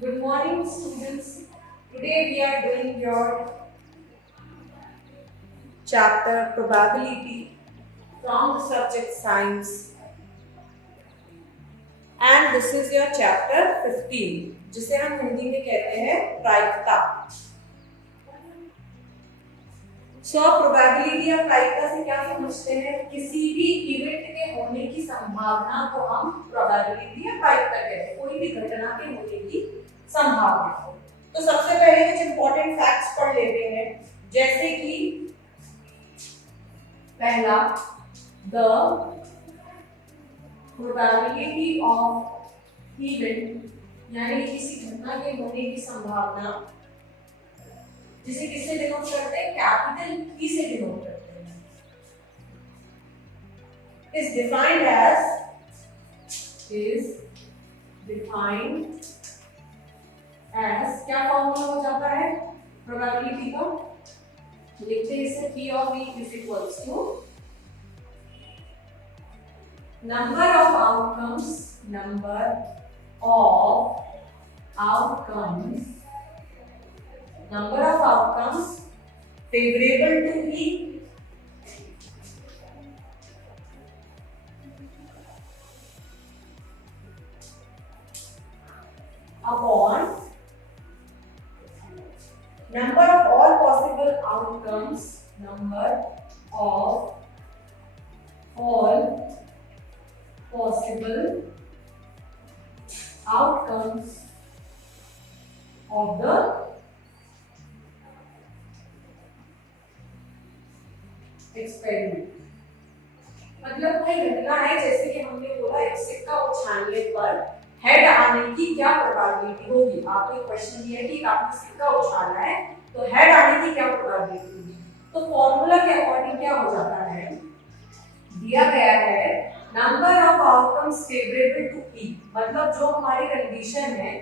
Good morning, students. Today we are doing your chapter probability from the subject science, and this is your chapter 15, जिसे हम हिंदी में कहते हैं प्रायिकता। So probability या प्रायिकता से क्या समझते हैं? किसी भी इवेंट के होने की संभावना को हम प्रोबेबिलिटी या प्रायिकता कहते हैं, कोई भी घटना के होने की संभावना। तो सबसे पहले कुछ इंपॉर्टेंट फैक्ट्स पढ़ लेते हैं, जैसे कि पहला, द प्रोबेबिलिटी ऑफ इवेंट यानी किसी घटना के होने की संभावना, जिसे किससे डिनोट करते हैं? कैपिटल ई से डिनोट करते हैं, इज डिफाइंड एज क्या फॉर्मूला हो जाता है प्रोबेबिलिटी का? लिखते हैं इसे P of E is equals to number of outcomes favorable to E upon number of all possible outcomes of the experiment। मतलब कोई घटना है, जैसे कि हमने बोला एक सिक्का उछालने पर हेड आने की क्या प्रोबेबिलिटी होगी। आपको क्वेश्चन दिया है कि आपने सिक्का उछाला है तो हेड आने की क्या प्रोबेबिलिटी होगी। तो फॉर्मूला के अकॉर्डिंग क्या हो जाता है, दिया गया है number of outcomes favourable to E, मतलब जो हमारी कंडीशन है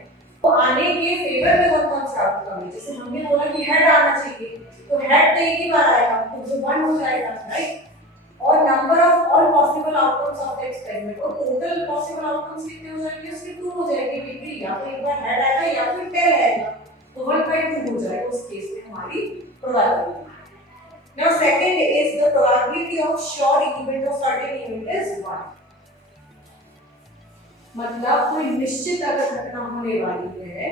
तो आने के फेवर में कौन सा आउटकम है। जैसे हमने बोला कि हेड आना चाहिए, तो हेड तो एक ही बार आएगा तो जो 1 हो जाएगा, राइट। और number of all possible outcomes of the experiment, और टोटल पॉसिबल आउटकम्स कितने हो जाएंगे? उसके 2 हो जाएंगे बेबी, या तो एक बार हेड आएगा या फिर टेल आएगा, तो 1/2 हो जाएगा उस केस में हमारी probability. Now second is the probability of sure event और सर्टेन इवेंट इज 1, मतलब कोई निश्चित अगर घटना होने वाली है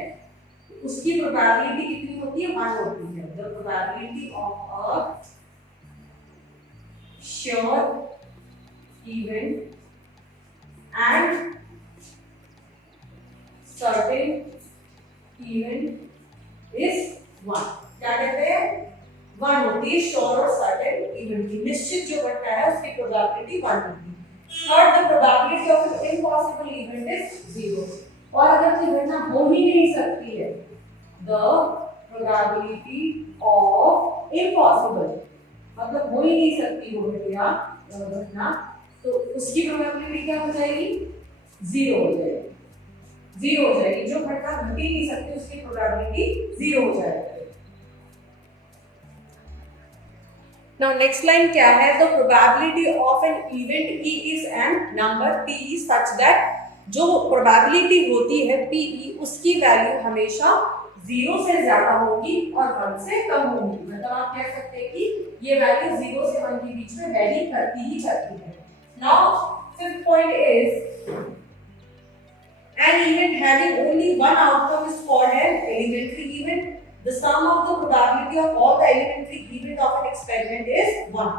उसकी प्रोबेबिलिटी कितनी होती है? 1 होती है। The probability of a sure event and certain event is 1। क्या कहते हैं? 1 होती है श्योर और सर्टेन इवेंट की, निश्चित जो घटना है उसकी प्रोबेबिलिटी 1 होती है। Third, the probability of an impossible event is 0, और अगर कोई घटना हो ही नहीं सकती है, द प्रोबेबिलिटी ऑफ इम्पॉसिबल मतलब हो ही नहीं सकती वो घटना, तो उसकी प्रोबेबिलिटी क्या हो जाएगी? 0 हो जाएगी। जो घटना घट ही नहीं सकती उसकी प्रोबेबिलिटी 0 हो जाएगी। नाउ नेक्स्ट लाइन क्या है? The probability of an event E is an number P such that जो प्रोबेबिलिटी होती है P उसकी वैल्यू हमेशा 0 से ज्यादा होगी और 1 से कम होगी। मतलब आप कह सकते हैं कि ये वैल्यू 0 से 1 के बीच में वैरी करती ही करती है। Now fifth point is an event having only one outcome is called an elementary event. The sum of the probability of all the elementary event of an experiment is 1।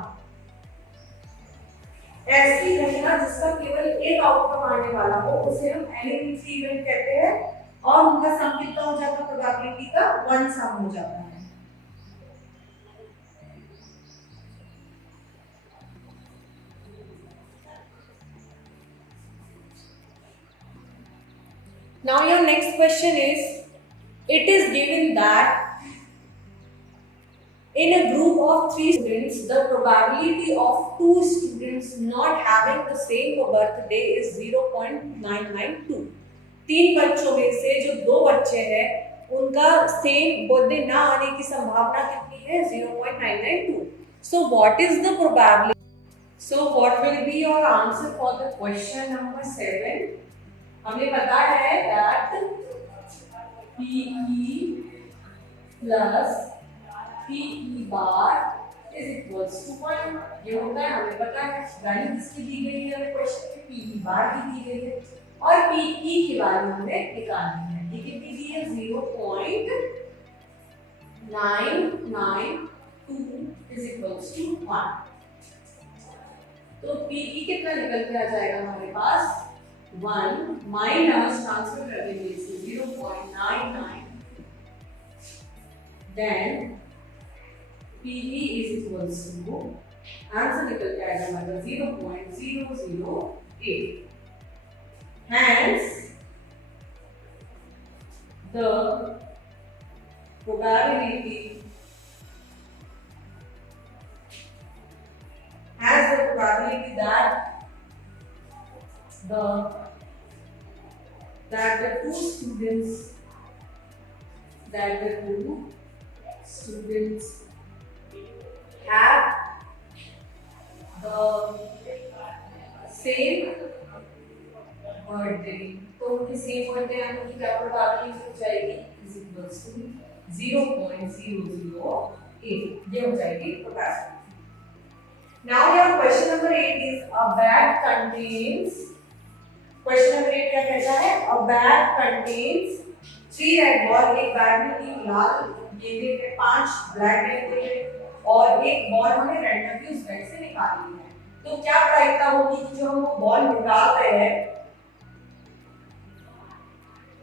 ऐसी घटना जिसका केवल एक आउटकम आने वाला हो उसे हम एलिमेंट्री इवेंट कहते हैं, और उनका सम कितना हो जाता है? प्रोबेबिलिटी का 1 सम हो जाता है। Now your next question is, it is given that in a group of 3 students the probability of 2 students not having the same birthday is 0.992। 3 बच्चों में से जो 2 बच्चे हैं उनका सेम बर्थडे ना आने की संभावना कितनी है? 0.992। So what is the probability? So what will be your answer for the question number 7? हमें पता है that PE plus PE bar is equals two point. ये होता है, हमें पता है वैल्यू किसकी दी गई है हमें क्वेश्चन में, PE बार की दी गई है और PE की वैल्यू हमने निकालनी है। ये कितनी दी है 0.992 इज इक्वल्स टू 1। तो PE कितना निकल के आ जाएगा हमारे पास 1 माइनस ट्रांसफर कर देंगे इसे 0.99, then PE is equals to answer निकल के आएगा हमारा 0.008। Hence the probability that the two students have the same birthday, तो उनकी सेम बर्थडे आने की क्या प्रोबेबिलिटी हो जाएगी इज इक्वल्स टू 0.008। ये हो जाएगी probability. Now your question number 8 is a bag contains, question number 8 क्या कहता है, अ बैग कंटेन्स 3 रेड बॉल, एक बैग में 3 लाल गेंदे थे, 5 ब्लैक गेंदे थे और एक बॉल हमें रैंडमली उस बैग से निकालनी है। तो क्या प्रायिकता होगी कि जो हम वो बॉल निकाल रहे हैं,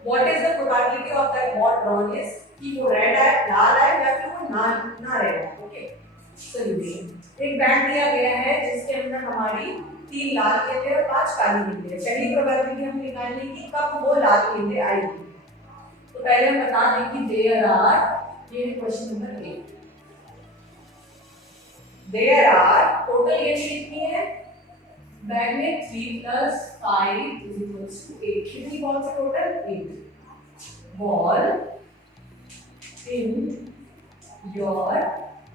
what is the probability of that ball drawn is कि वो रेड है, लाल है या फिर वो ना रेड है। ओके, सॉल्यूशन, एक बैग दिया गया है जिसके अंदर हमारी 3 लाल गेंदे और 5 काली गेंदे है। पहली प्रोबेबिलिटी हम निकालने की कब वो लाल गेंदे आएगी। तो पहले हम बता दें कि देयर आर, ये question number 8, there are total गेंदे कितनी है बैग में 3 + 5 = 8। कितनी बॉल से total 8 ball in your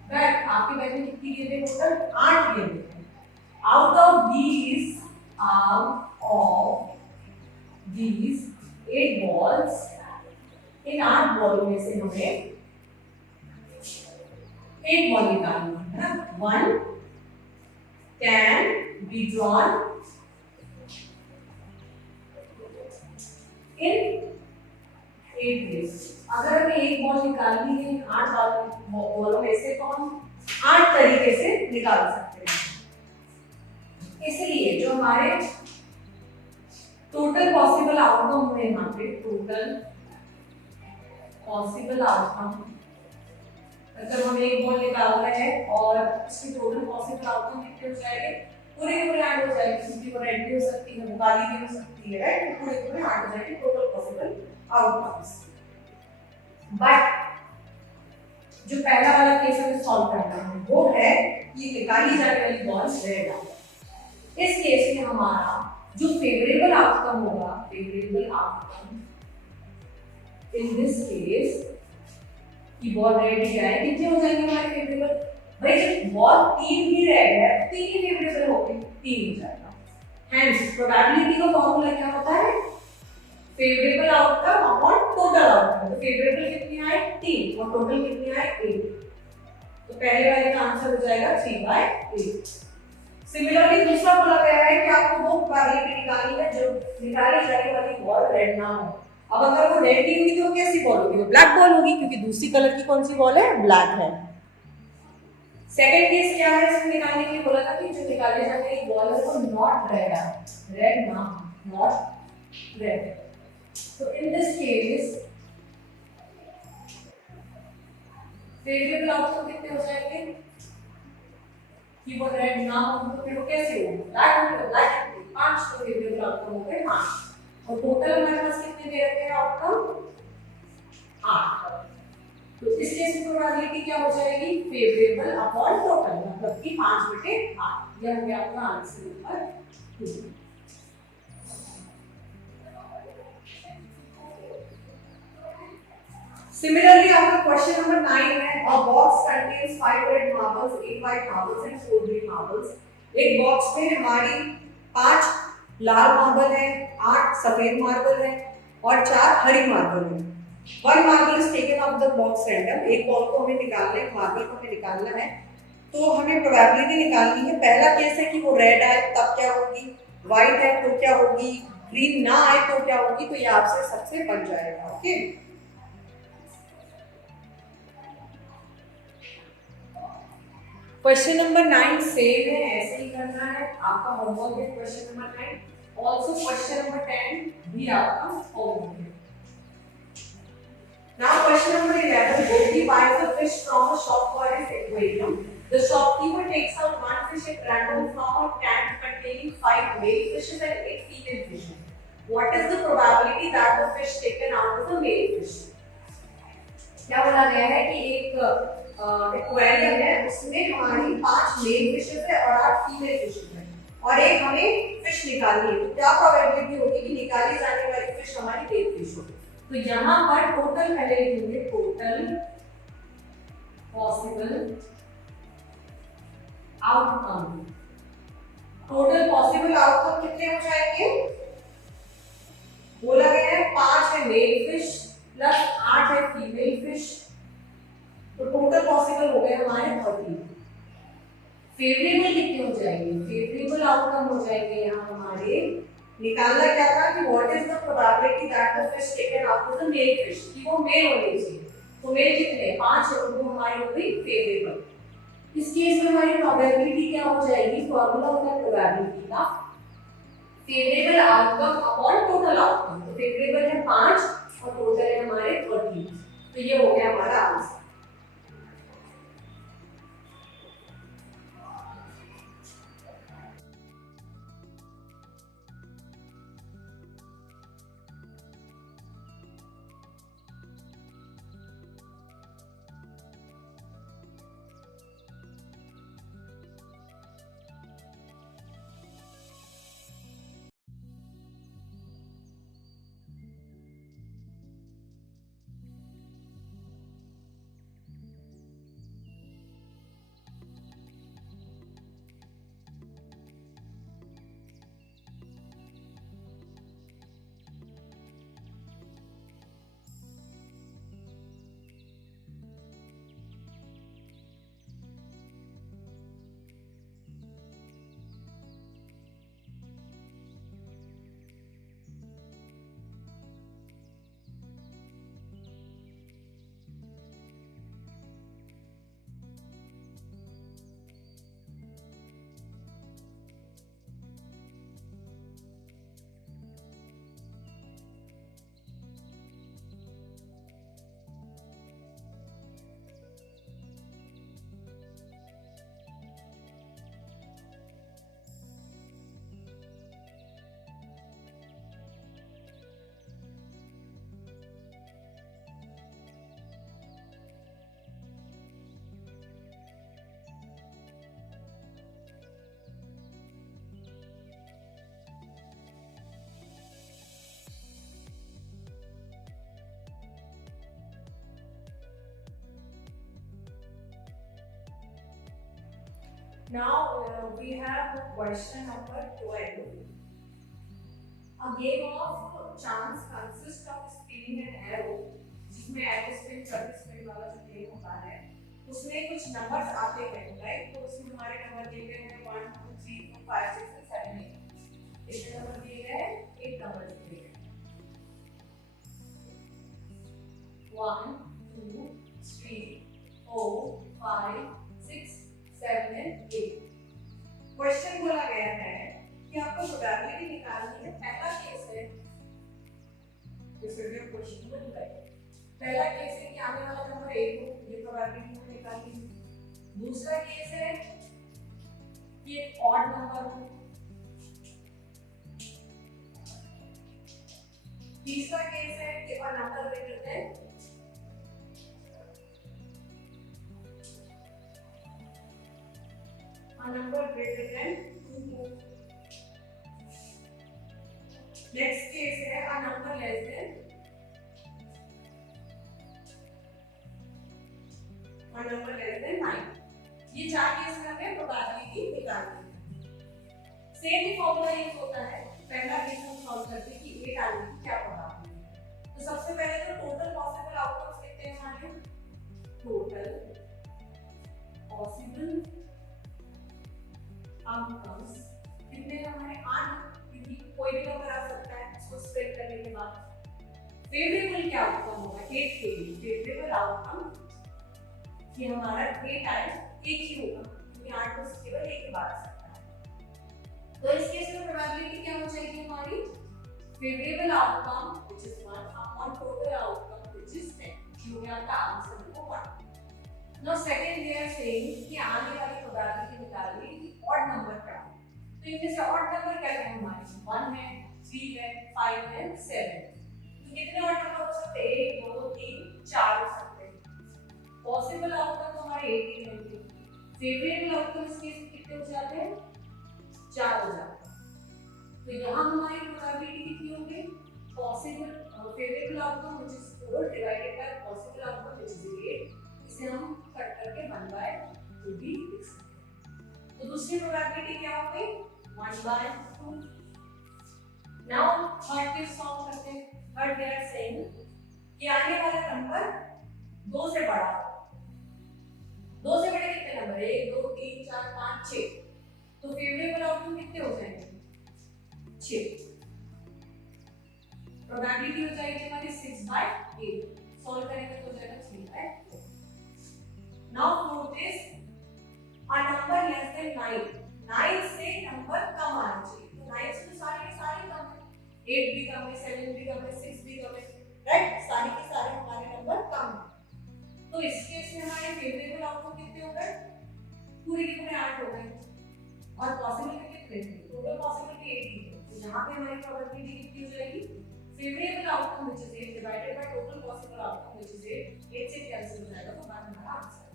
bag. आपके बैग में कितनी गेंदें टोटल 8 गेंदें हैं। आउट ऑफ these 8 balls, इन 8 बॉलों में से हमें एक बॉल निकालनी है ना। 1 can be drawn in 8 ways। अगर हमें एक बॉल निकालनी है 8 बॉलों में से तो हम 8 तरीके से निकाल सकते हैं। इसलिए जो हमारे टोटल पॉसिबल आउटकम है, यहाँ पे टोटल पॉसिबल आउटकम, अगर हम एक बॉल निकाल रहे हैं और इसकी टोटल पॉसिबल आउटकम कितने हो जाएंगे, पूरे के पूरे 8 हो जाएंगे, क्योंकि वो रेड भी हो सकती है, वो काली भी हो सकती है, राइट। तो पूरे के पूरे 8 हो जाएंगे टोटल पॉसिबल आउटकम्स। बट जो पहला वाला केस हमें सॉल्व करना है वो है कि निकाली जाने वाली बॉल रेड है। इस केस में हमारा जो फेवरेबल आउटकम होगा, favourable outcome in this case की बॉल रेड ही आए, कितने हो जाएंगे हमारे फेवरेबल। भाई जब बॉल 3 ही रेड है, 3 ही फेवरेबल हो गए, 3 हो जाएगा। हेंस प्रोबेबिलिटी का फॉर्मूला क्या होता है, favourable outcome upon total outcome. तो फेवरेबल कितनी आए 3 और टोटल कितनी आए 8। तो पहले वाले का आंसर हो जाएगा 3/8। सिमिलरली दूसरा बोला गया है कि आपको वो प्रोबेबिलिटी निकालनी है जो निकाली जाने वाली बॉल रेड ना हो। अब अगर वो रेड नहीं हुई तो कैसी बॉल होगी, वो ब्लैक बॉल होगी, क्योंकि दूसरी कलर की कौन सी बॉल है, ब्लैक है। सेकंड केस क्या है, इसमें निकालने के लिए बोला था कि जो निकाले जाने वाली बॉल है वो नॉट रेड है, रेड ना, नॉट रेड। तो in this case favourable outcome कितने हो जाएंगे कि वो रेड ना हो, तो फिर वो कैसे होगा, ब्लैक होगा, ब्लैक 5 तो फेवरेबल आउटकम हो गए 5 और टोटल हमारे पास कितने दे रखे हैं आउटकम 8। तो इस केस में प्रोबेबिलिटी क्या हो जाएगी, फेवरेबल अपॉन टोटल, मतलब कि 5/8। यह हो गया आपका आंसर नंबर 2। Similarly, आपका क्वेश्चन नंबर 9 है, a box contains 5 red marbles, 8 white marbles and 4 green marbles। एक बॉक्स में हमारी 5 लाल मार्बल है, 8 सफेद मार्बल है और 4 हरी मार्बल है। One marble is taken of the box random, एक बॉल को हमें निकालना है, मार्बल को हमें निकालना है, तो हमें प्रोबेबिलिटी निकालनी है। पहला केस है कि वो रेड आए तब क्या होगी, व्हाइट है तो क्या होगी, ग्रीन ना आए तो क्या होगी, तो ये आपसे सबसे बन जाएगा। ओके, क्वेश्चन नंबर 9 सेम है, ऐसे ही करना है, आपका होमवर्क है question number 9। Also question number 10 भी आपका होमवर्क है। Now question number 11, Gopi buys a fish from a shop for his aquarium. The shopkeeper takes out one fish at random from a tank containing 5 male fishes and 8 female fishes. What is the probability that the fish taken out is a male fish? क्या बोला गया है कि एक aquarium है, उसमें हमारी 5 mail fishes है और 8 फीमेल फिशेस है, और एक हमें फिश निकालनी है, तो क्या प्रोबेबिलिटी होगी कि निकाली जाने वाली फिश हमारी मेल फिश होगी। तो यहाँ पर टोटल पहले लिखेंगे, total possible outcome. Total possible outcome कितने हो जाएंगे, बोला गया है 5 है मेल फिश प्लस 8 है फीमेल फिश, तो टोटल पॉसिबल हो गए हमारे 30। फेवरेबल कितने हो जाएंगे, फेवरेबल आउटकम हो जाएंगे यहाँ हमारे, निकालना क्या था कि what is the probability that the fish taken out is a male fish, कि वो मेल होनी चाहिए, तो मेल कितने 5 है, वो हमारी हो गई फेवरेबल। इस केस में हमारी प्रोबेबिलिटी क्या हो जाएगी, फॉर्मूला होता है प्रोबेबिलिटी का favourable outcome upon total outcome, तो फेवरेबल है 5 और टोटल है हमारे 30, तो ये हो गया हमारा answer. Now we have question number 12. A game of chance consists of spinning an arrow, जिसमें arrow spin 30 spin वाला जो game होता है, उसमें कुछ numbers आते हैं, right? तो उसमें हमारे नंबर दिए गए हैं 1 2 3 4 5 6 7 8। इसमें नंबर दिए गए हैं, 8 नंबर दिए गए हैं 1 2 3 4 5 6 7 and 8। क्वेश्चन बोला गया है कि आपको प्रोबेबिलिटी निकालनी है। पहला केस है, इस वीडियो क्वेश्चन में दिया है, पहला केस है कि आने वाला नंबर 1 हो, ये प्रोबेबिलिटी हमें निकालनी है। दूसरा केस है कि एक ऑड नंबर हो। तीसरा केस है कि a number greater than a number greater than 2। Next case है a number less than a number less than 9। ये चार केस में हमें प्रोबेबिलिटी निकालनी है। सेम ही फॉर्मूला यूज होता है। पहला केस हम सॉल्व करते हैं कि 8 आने की क्या प्रोबेबिलिटी है। तो सबसे पहले तो टोटल पॉसिबल आउटकम्स कितने हैं हमारे? टोटल पॉसिबल आउटकम्स कितने हैं हमारे? 8, क्योंकि कोई भी नंबर आ सकता है इसको स्प्लिट करने के बाद। फेवरेबल क्या आउटकम होगा? 8 के लिए फेवरेबल आउटकम ये हमारा 8 टाइम्स 1 ही होगा, क्योंकि 8 को केवल 1 के बाद आ सकता है। तो इस केस में प्रोबेबिलिटी क्या हो जाएगी हमारी? Favourable outcome which is 1 upon total outcome which is 10। जो है आपका आंसर को 1। Now second we are saying कि आने वाली प्रोबेबिलिटी निकालनी है कि ऑड नंबर क्या है। तो इनमें से ऑड नंबर क्या है हमारे? 1 है, 3 है, 5 है, 7। तो कितने ऑड नंबर हो सकते हैं? 1 2 3 4 हो सकते हैं। पॉसिबल आउटकम हमारे 18 रहेंगे। फेवरेबल आउटकम इस केस में कितने हो जाते हैं? 4 हो जाते हैं। तो यहाँ हमारी प्रोबेबिलिटी कितनी होगी? Possible favourable outcome which is 4 divided by possible outcome which is 8। इसे हम कट करके 1/2 भी लिख सकते हैं। तो दूसरी प्रोबेबिलिटी क्या हो गई? 1/2। नाउ थर्ड केस सॉल्व करते हैं। थर्ड वी आर सेइंग कि आने वाला नंबर 2 से बड़ा है। 2 से बड़े कितने नंबर? 1 2 3 4 5 6। तो फेवरेबल आउटकम कितने हो जाएंगे? 6। प्रोबेबिलिटी हो जाएगी हमारी 6/8। सॉल्व करेंगे तो हो जाएगा 3/4। Now fourth is a number less than 9। 9 से नंबर कम आना चाहिए। तो 9 से तो सारे के सारे कम है। 8 भी कम है, 7 भी कम है, 6 भी कम है, राइट? सारे के सारे हमारे नंबर कम है। तो इस केस में हमारे फेवरेबल आउटकम कितने हो गए? पूरे के पूरे 8 हो गए। और पॉसिबिलिटी कितने थे? टोटल पॉसिबिलिटी 8 ही है। तो यहाँ पे हमारी प्रोबेबिलिटी कितनी हो जाएगी? Favourable outcome which is 8 divided by total possible outcome which is 8 से कैंसिल हो जाएगा, तो हमारा आंसर।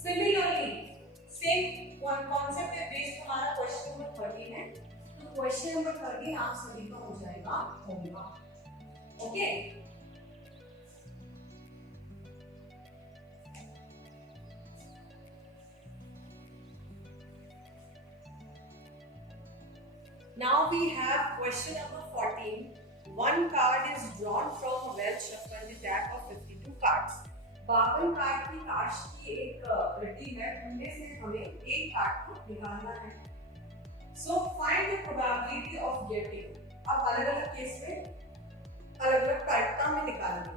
सिमिलरली सेम कॉन्सेप्ट पे बेस्ड हमारा क्वेश्चन नंबर 13 है। तो क्वेश्चन नंबर 13 आप सभी का हो जाएगा होगा। Okay, now we have question number 14. One card is drawn from a well shuffled deck of 52 cards. 52 card की काश की एक गड्डी है, उनमें से हमें एक कार्ड को निकालना है। So find the probability of getting. अब अलग-अलग केस में अलग-अलग कार्ड का हमें निकालना है।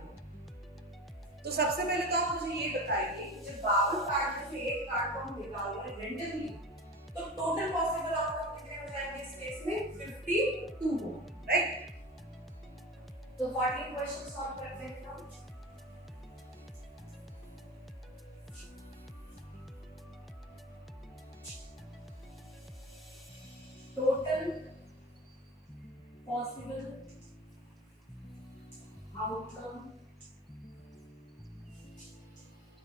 तो सबसे पहले तो आप मुझे ये बताइए कि जब 52 कार्ड में से एक कार्ड को हम निकाल रहे हैं रेंडमली, तो टोटल पॉसिबल आउटकम कितने हो जाएंगे इस केस में? 52 हो, राइट? तो 14 क्वेश्चन सॉल्व करते हैं हम। टोटल पॉसिबल आउटकम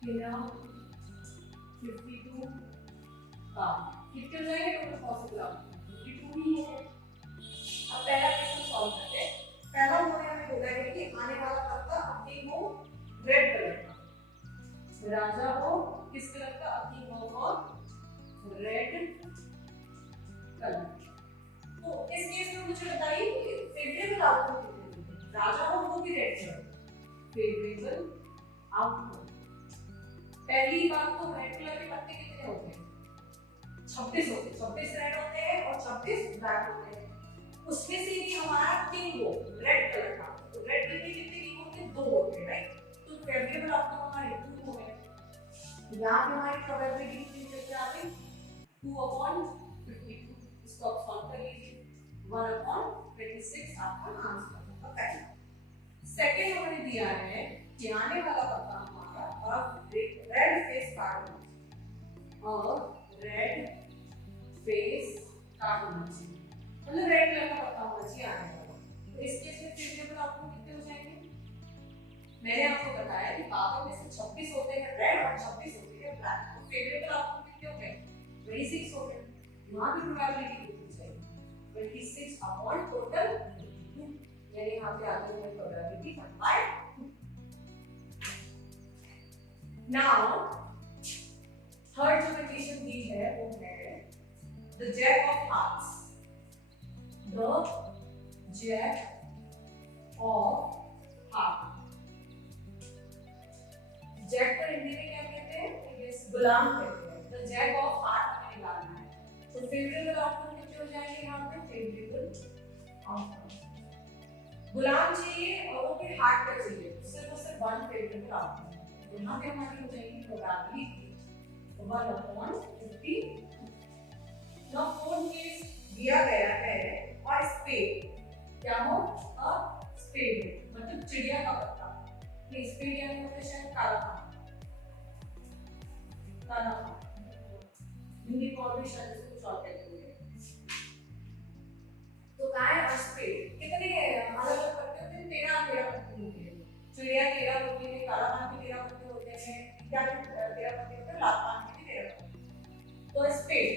इन 52 का कितने हो जाएंगे? टोटल पॉसिबल आउटकम 52 ही है। अब पहला क्वेश्चन सॉल्व करते हैं। पहला उन्होंने हमें बोला है कि आने वाला पत्ता अफीम हो रेड कलर का, राजा हो किस कलर का? अफीम हो और रेड कलर। तो इस केस में मुझे बताइए कि फेवरेबल आउटकम कितने हैं? राजा हो वो भी रेड कलर। फेवरेबल आउटकम, पहली बात तो रेड कलर के पत्ते कितने होते हैं? 26 होते हैं। 26 रेड होते हैं और 26 ब्लैक होते हैं। उसमें से भी हमारा किंग हो रेड कलर का, तो रेड कलर के कितने किंग होते हैं? 2 होते हैं, राइट? तो फेवरेबल आउटकम हमारे 2 हो गए। यहाँ पे हमारी प्रोबेबिलिटी कितनी आ गई? 2/52। इसको आप सॉल्व कर लीजिए। 1/26 आपका आंसर होगा पहला। सेकंड हमें दिया है कि आने वाला पत्ता हमारा अब रेड फेस कार्ड और रेड फेस कार्ड होना चाहिए, मतलब रेड कलर का पत्ता होना चाहिए आने वाला। तो इस केस में फेवरेबल आउटकम कितने हो जाएंगे? मैंने आपको बताया कि बाकी में से 26 होते हैं रेड और 26 होते हैं ब्लैक। तो फेवरेबल आउटकम कितने हो गए? 26 हो गए। यहाँ पे प्रोबेबिलिटी कितनी हो जाएगी? 26 अपॉन टोटल 2, यानी यहाँ पे आते हैं प्रोबेबिलिटी 1/2। नाउ थर्ड जो कंडीशन दी है वो है the jack of hearts. The jack of half. Jack को हिंदी में क्या कहते हैं? यस, गुलाम कहते हैं। द जैक ऑफ हार्ट हमें निकालना है, तो फेवरेबल आउटकम कितने हो जाएंगे यहाँ पे? Favourable outcome. गुलाम चाहिए और वो भी हार्ट का चाहिए, तो सिर्फ वन फेवरेबल आउटकम। तो यहाँ पे हमारी हो जाएगी प्रोबेबिलिटी 1/50। नाउ फोर्थ केस दिया गया है और स्पेड क्या हो? अ स्पेड मतलब चिड़िया का पत्ता। ये स्पेड यानी होता है शायद काला पानी, काला पानी हिंदी में और भी शायद इसको कुछ और कहते होंगे। तो कहाँ है स्पेड? कितने अलग अलग पत्ते होते हैं? 13 पत्ते होते हैं। चिड़िया 13 होती है, काला पानी के 13 पत्ते होते हैं, क्या 13 पत्ते होते हैं, लाल पानी के 13 पत्ते। तो स्पेड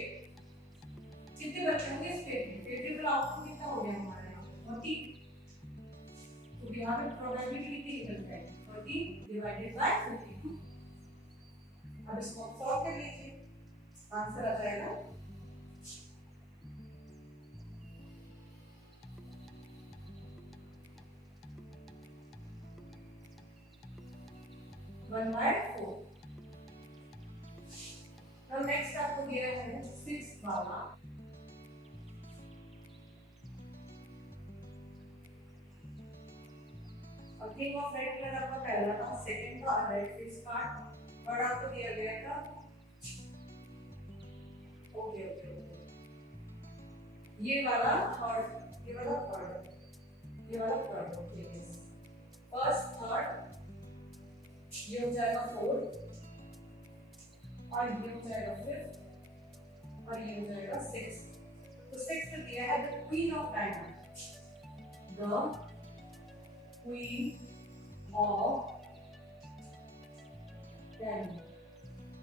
कितने बच्चे होंगे? स्पेड में फेवरेबल आउटकम कितना हो गया हमारे यहाँ? 40। तो यहाँ पे प्रोबेबिलिटी कितनी निकल जाएगी? 40 डिवाइडेड बाय 52। अब इसको सॉल्व कर लीजिए, आंसर आ जाएगा 1/4। अब नेक्स्ट आपको दिया है 6 वाला। अब थिंक ऑफ रेड कलर आपका पहला था, सेकंड था रेड फिश पार्ट, और आपको दिया गया था ओके ओके ओके ये वाला थर्ड, ये वाला थर्ड, ये वाला third. Okay yes, first third ये हो जाएगा 4 और ये हो जाएगा 5 और ये हो जाएगा 6। तो 6 में दिया है the queen of diamond, the queen of diamond.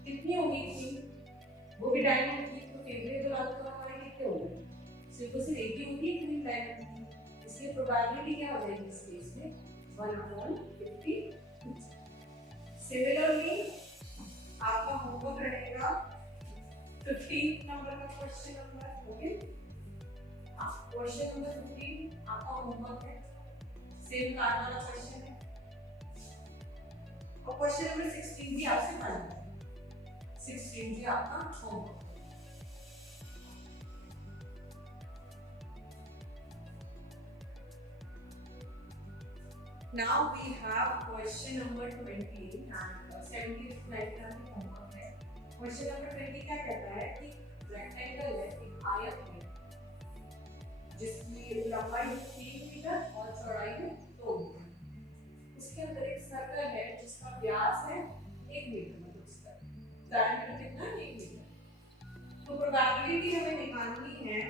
कितनी होगी क्वीन? वो भी डायमंड की, तो फेवरेबल आउटकम हमारे कितने होंगे? सिर्फ एक ही होगी क्वीन डायमंड की, इसलिए प्रोबेबिलिटी क्या हो जाएगी इस केस में? 1/50। सिमिलरली आपका होमवर्क रहेगा 15 नंबर का question number. Okay, question number 15 आपका होमवर्क है, सेम कार्ड वाला क्वेश्चन है, और क्वेश्चन नंबर 16 भी आपसे बनना है। 16 भी आपका होमवर्क है। Now we have question number 20 and 17 homework है। Question number 20 क्या कहता है कि रेक्टेंगल है, एक आयत है जिसकी लंबाई 3 मीटर और चौड़ाई है 2 मीटर। उसके अंदर एक सर्कल है जिसका व्यास है 1 मीटर, मतलब उसका डायमीटर कितना है? 1 मीटर। तो प्रोबेबिलिटी हमें निकालनी है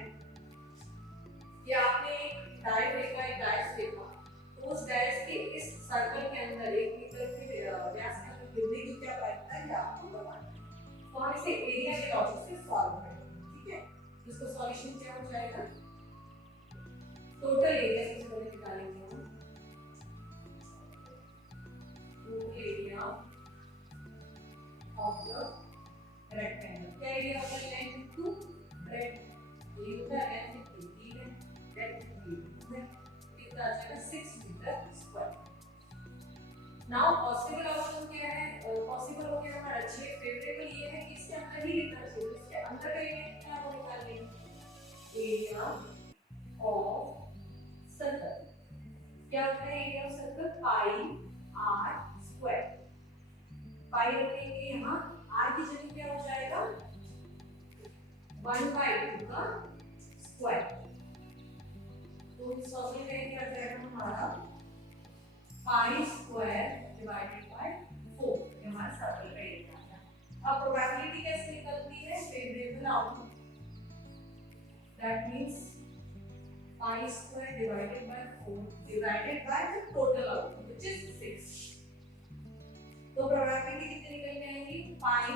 कि आपने एक डायस देखा, एक डायस देखा, तो उस डायस के इस सर्कल के अंदर 1 मीटर के व्यास के अंदर गिरने की क्या प्रायिकता है, आपको बताना है। तो हम इसे एरिया के लॉजिक से सॉल्व करेंगे, ठीक है? इसको सॉल्यूशन क्या हो जाएगा? टोटल एरिया सबसे पहले निकालेंगे हम। Total area of the rectangle, क्या एरिया होगा? लेंथ टू ब्रेड्थ, ये होता है लेंथ 80 है, ब्रेड्थ 80 है, कितना आ जाएगा? 6 metre square. Now possible outcome क्या है? पॉसिबल हो गया हमारा 6, फेवरेबल ये है कि इसके अंदर ही लिखना चाहिए, इसके अंदर का एरिया कितना है वो निकाल लेंगे। एरिया ऑफ सर्कल क्या होता है? Area of circle pi r square. Pi रखेंगे यहाँ, आर की जगह क्या हो जाएगा? 1/2 का स्क्वायर। तो इस सर्कल का एरिया आ जाएगा हमारा पाई स्क्वायर डिवाइडेड बाय 4, ये हमारा सर्कल का एरिया आता है। अब प्रोबेबिलिटी कैसे निकलती है? Favourable outcome, that means pi square divided by 4 divided by the total outcome which is 6। तो प्रोबेबिलिटी कितनी निकल जाएगी? पाई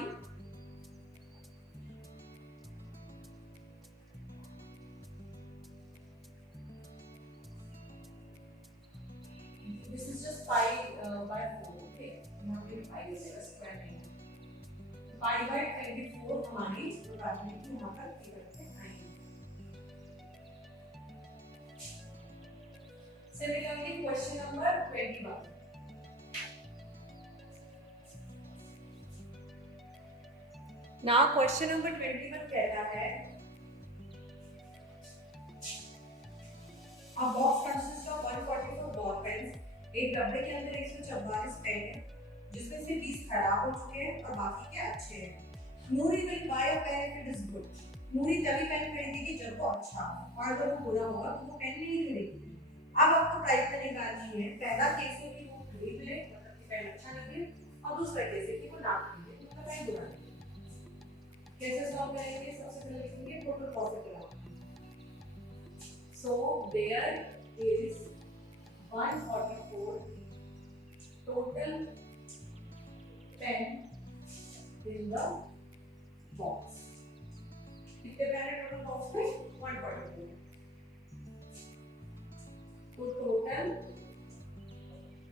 this is just pi by 4, okay? यहाँ पे pi हो जाएगा, स्क्वायर नहीं। pi by 24 हमारी प्रोबेबिलिटी यहाँ पर की करते हैं। Similarly, question number 21. Now question number 21 कहता है A box consists of 144 ball pens. एक डब्बे के अंदर 144 पेन है जिसमें से 20 खराब हो चुके हैं और बाकी के अच्छे हैं. Nuri will buy a pen if it is good. नूरी तभी पेन खरीदेगी जब वो अच्छा हो, और अगर वो बुरा होगा तो वो पेन नहीं खरीदेगी. अब आपको प्राइस में निकालनी है. पहला केस है कि वो खरीद ले, मतलब कि पेन अच्छा निकले, और दूसरा केस है कि वो ना खरीदे, मतलब पेन बुरा निकले. कैसे सॉल्व करेंगे? सबसे पहले लिखेंगे total profit amount. So there is 144 total pen in the box. कितने पेन है टोटल बॉक्स में? 144. तो टोटल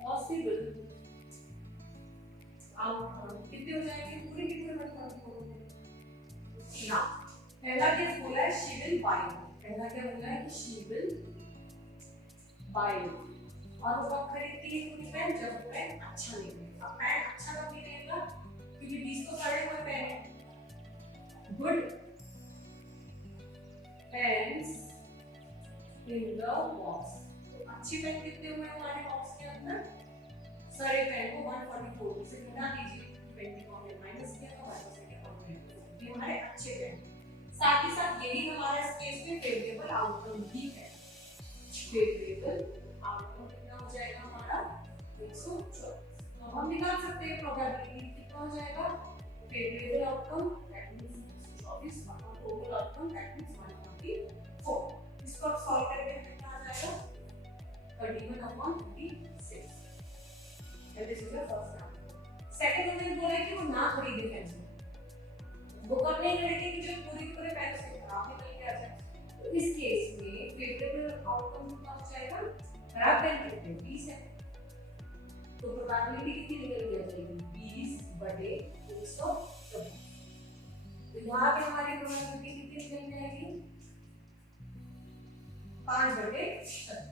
पॉसिबल आउटकम कितने हो जाएंगे? पूरे कितने होंगे? ना, पहला केस बोला है शी विल बाय. पहला क्या बोला है कि शी विल बाय, और वो कब खरीदती है पूरी पेन? जब पेन अच्छा निकलेगा. पेन अच्छा कब निकलेगा? क्योंकि 20 तो पड़े हुए पेन है. Good pens in the box. तो अच्छी पेन कितने हुए हमारे बॉक्स के अंदर? सारे पेन को 144 से गुणा कीजिए. 20 को हमने माइनस किया तो माइनस से क्या होगा? ये हमारे अच्छे पेन. साथ ही साथ यही हमारा इस केस में फेवरेबल आउटकम भी है. फेवरेबल आउटकम कितना हो जाएगा हमारा? 124. तो हम निकाल सकते हैं प्रोबेबिलिटी कितना हो जाएगा? फेवरेबल आउटकम दैट मींस 124 और टोटल आउटकम दैट मींस 144. इसको आप सॉल्व करके कितना आ जाएगा? 31/36. And this is the first answer. Second हमने बोला है कि वो ना खरीदे पेन. वो कब नहीं खरीदेगी? जब पूरी की पूरे पेन से खराब निकल के आ जाए. तो इस केस में फेवरेबल आउटकम कितना हो जाएगा? खराब पेन कितने? 20 है. तो प्रोबेबिलिटी कितनी निकल के आ जाएगी? 20/124. तो यहाँ पे हमारी प्रोबेबिलिटी कितनी निकल जाएगी? 5/36.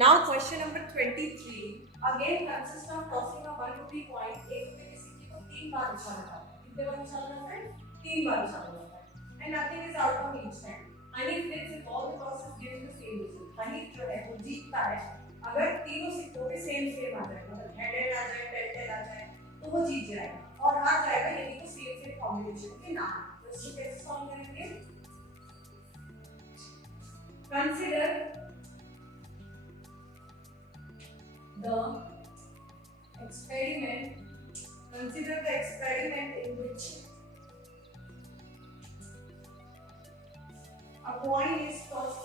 Now question number 23 again consists of tossing a 1 rupee coin. 1 रुपए के सिक्के को 3 बार उछालना होता है. कितने बार उछालना होता है? 3 बार उछालना होता है. And nothing is outcome each time. Honey flips if all the tosses giving the same result. Honey जो है वो जीतता है अगर तीनों सिक्कों पे सेम आ जाए, मतलब हेड आ जाए, टेल आ जाए, तो वो जीत जाएगा. और हार जाएगा यदि वो सेम कॉम्बिनेशन के ना हो. तो इसको कैसे सॉल्व करेंगे? Consider the experiment in which a coin is tossed